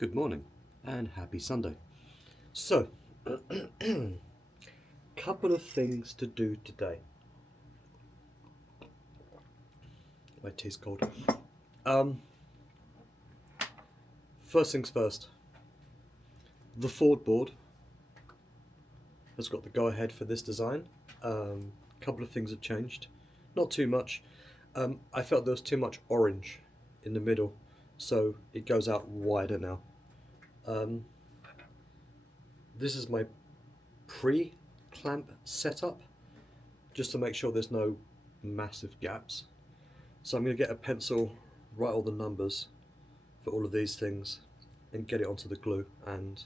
Good morning and happy Sunday. So, couple of things to do today. My tea's cold. First things first. The Ford board has got the go-ahead for this design. Couple of things have changed, not too much. I felt there was too much orange in the middle, so it goes out wider now. This is my pre-clamp setup, just to make sure there's no massive gaps. So I'm going to get a pencil, write all the numbers for all of these things, and get it onto the glue and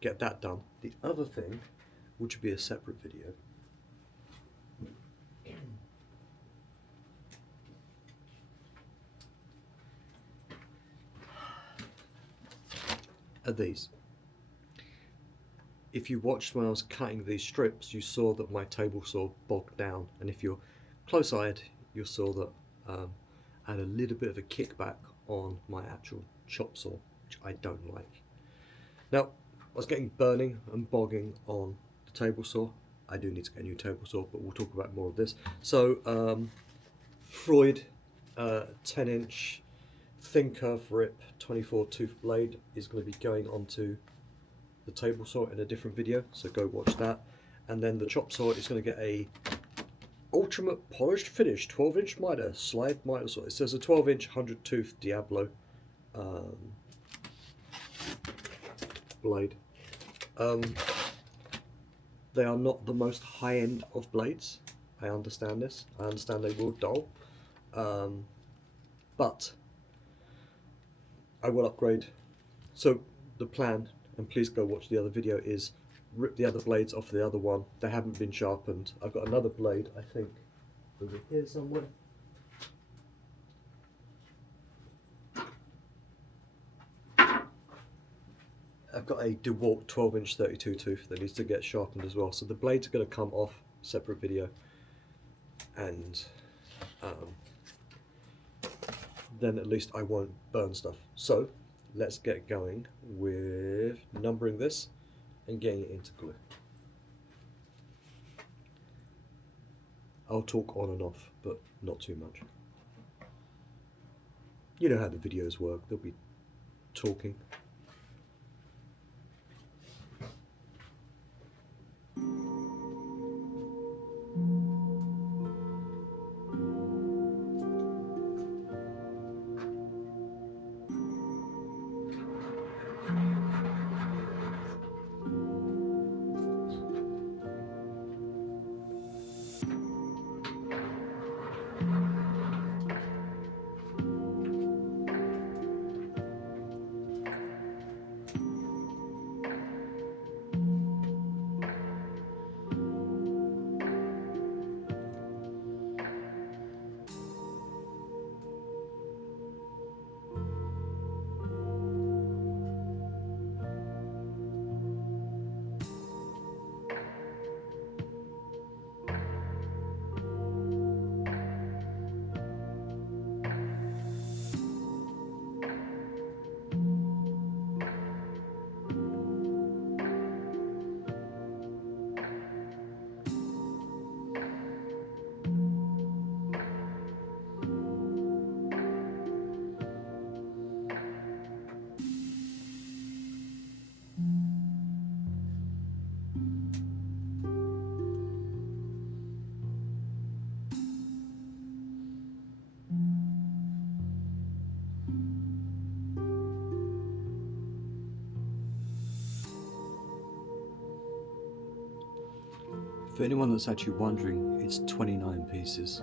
get that done. The other thing, which would be a separate video, are these. If you watched when I was cutting these strips, you saw that my table saw bogged down, and if you're close-eyed, you saw that I had a little bit of a kickback on my actual chop saw, which I don't like. Now, I was getting burning and bogging on the table saw. I do need to get a new table saw, but we'll talk about more of this. So, Freud 10-inch thin curve rip 24 tooth blade is going to be going onto the table saw in a different video, so go watch that. And then the chop saw is going to get a ultimate polished finish 12-inch miter slide miter saw. It says a 12-inch 100 tooth Diablo blade. They are not the most high end of blades. I understand this. I understand they will dull, but I will upgrade. So the plan, and please go watch the other video, is rip the other blades off the other one. They haven't been sharpened. I've got another blade, I think, over here somewhere. I've got a DeWalt 12-inch 32 tooth that needs to get sharpened as well. So the blades are going to come off, separate video, and then at least I won't burn stuff. So let's get going with numbering this and getting it into glue. I'll talk on and off, but not too much. You know how the videos work, they'll be talking. For anyone that's actually wondering, it's 29 pieces.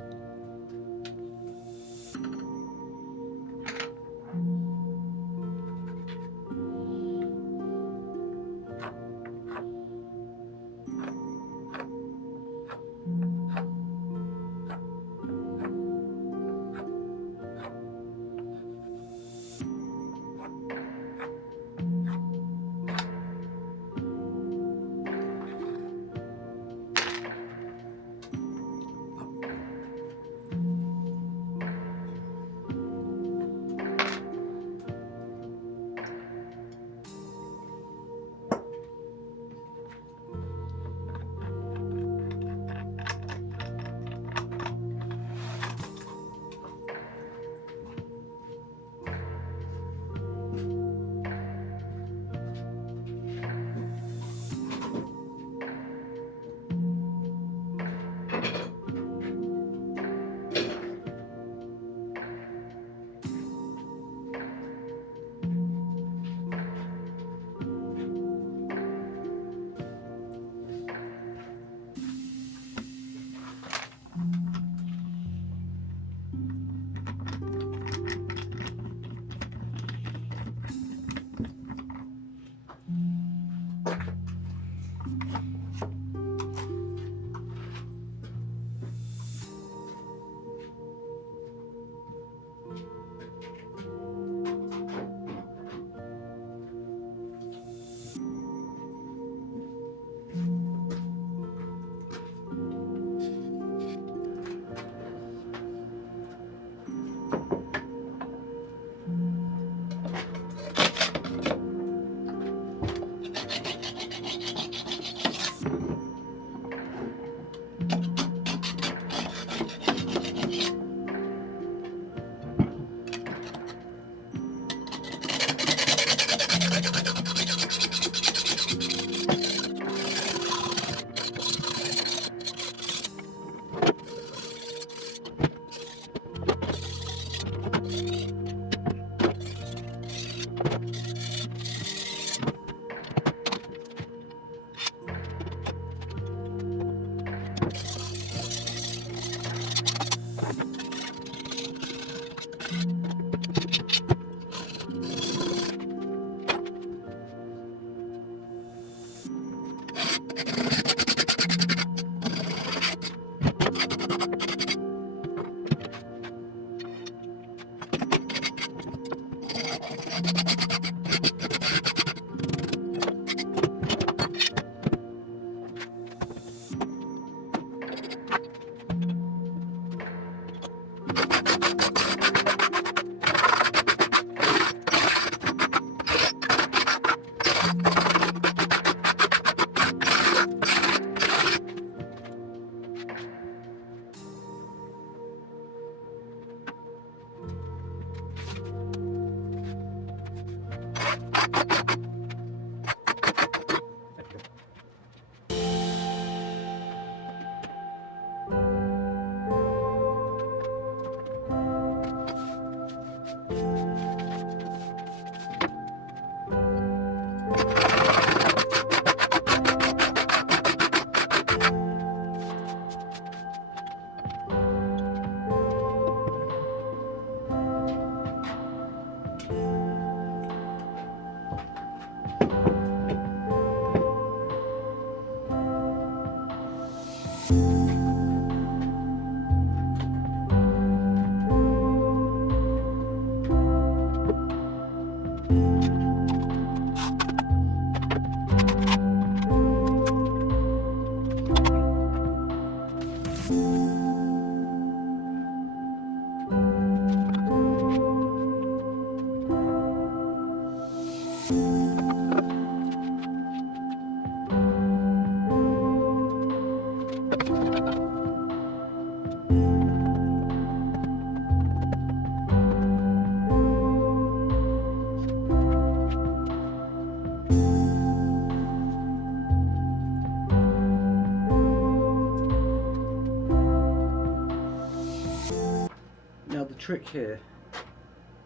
Now the trick here,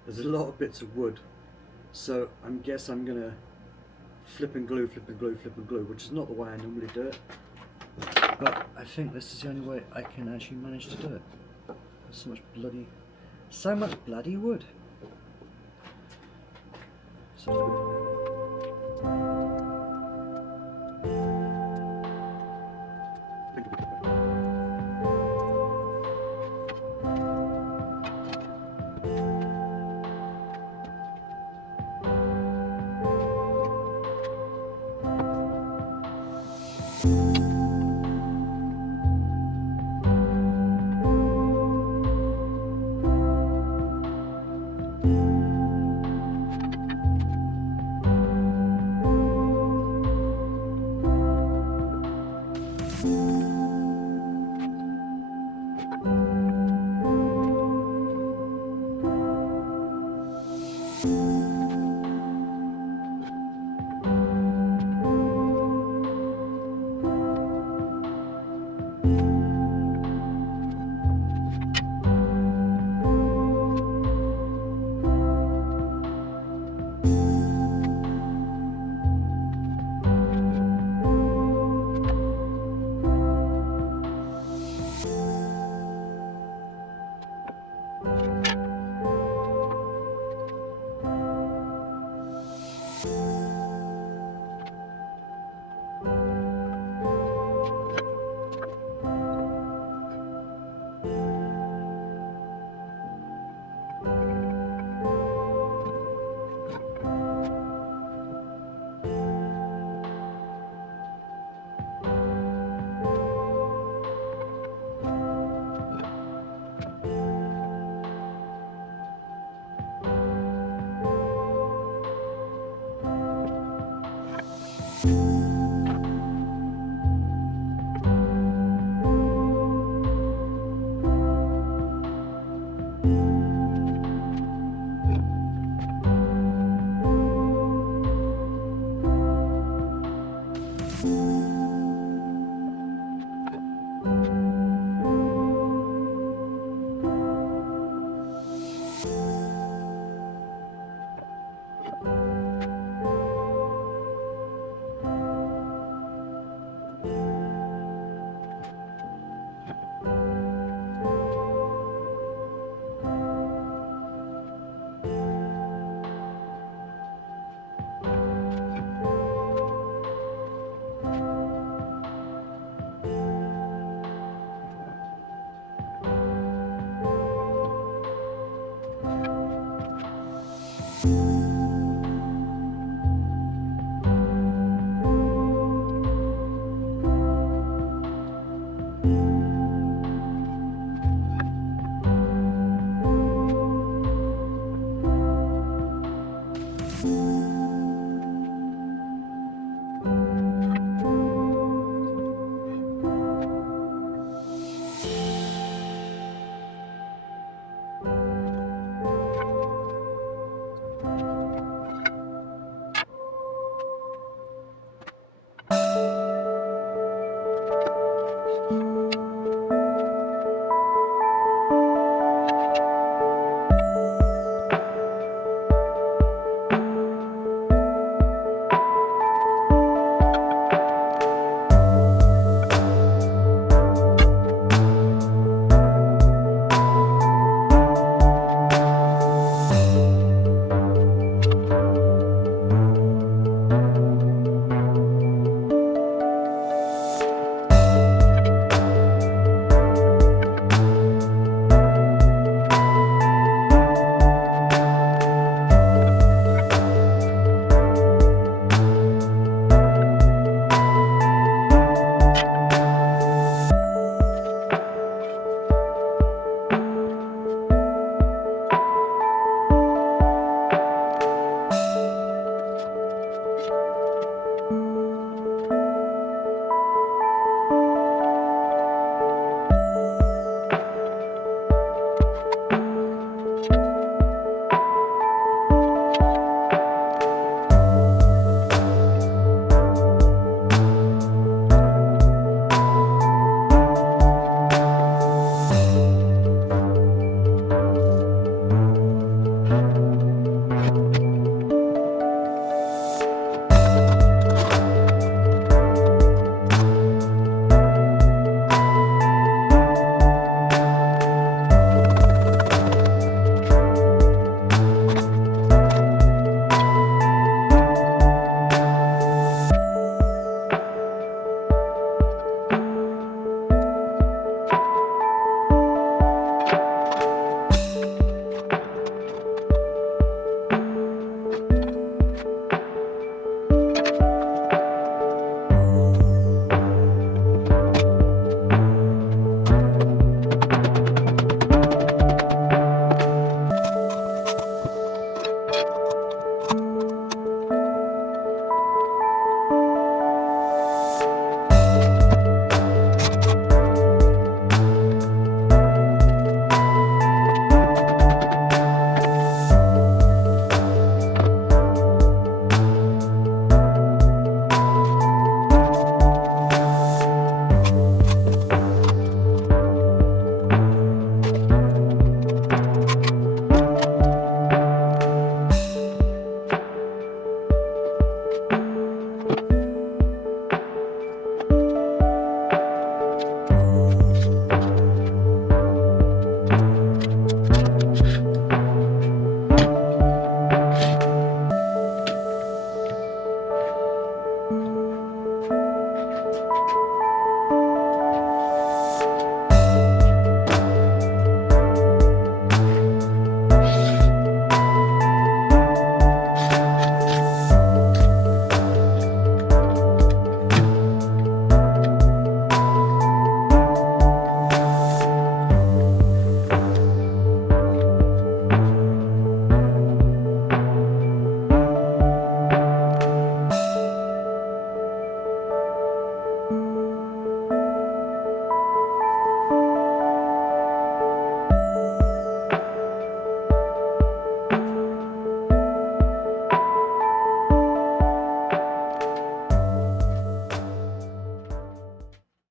there's a lot of bits of wood, so I guess I'm gonna flip and glue, flip and glue, flip and glue, which is not the way I normally do it, but I think this is the only way I can actually manage to do it. There's so much bloody wood.